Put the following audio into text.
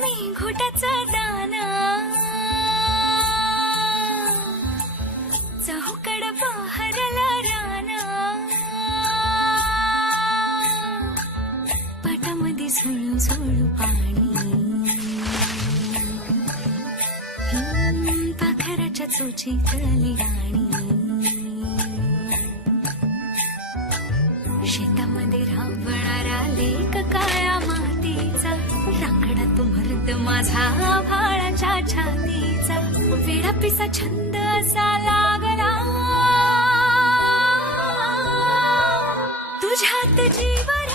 मी घोटाचा दाना चहूकड बहरला राना पाटामध्ये झुळू झुळू पाणी पाखराच्या चोचीतली राणी शेतामध्ये राबणारा लेक काळ्या मातीचा रांगडा तो मर्द माझा भाळाच्या छातीचा वेडा पिसा छंद असा लागला तुझ्यात जीवन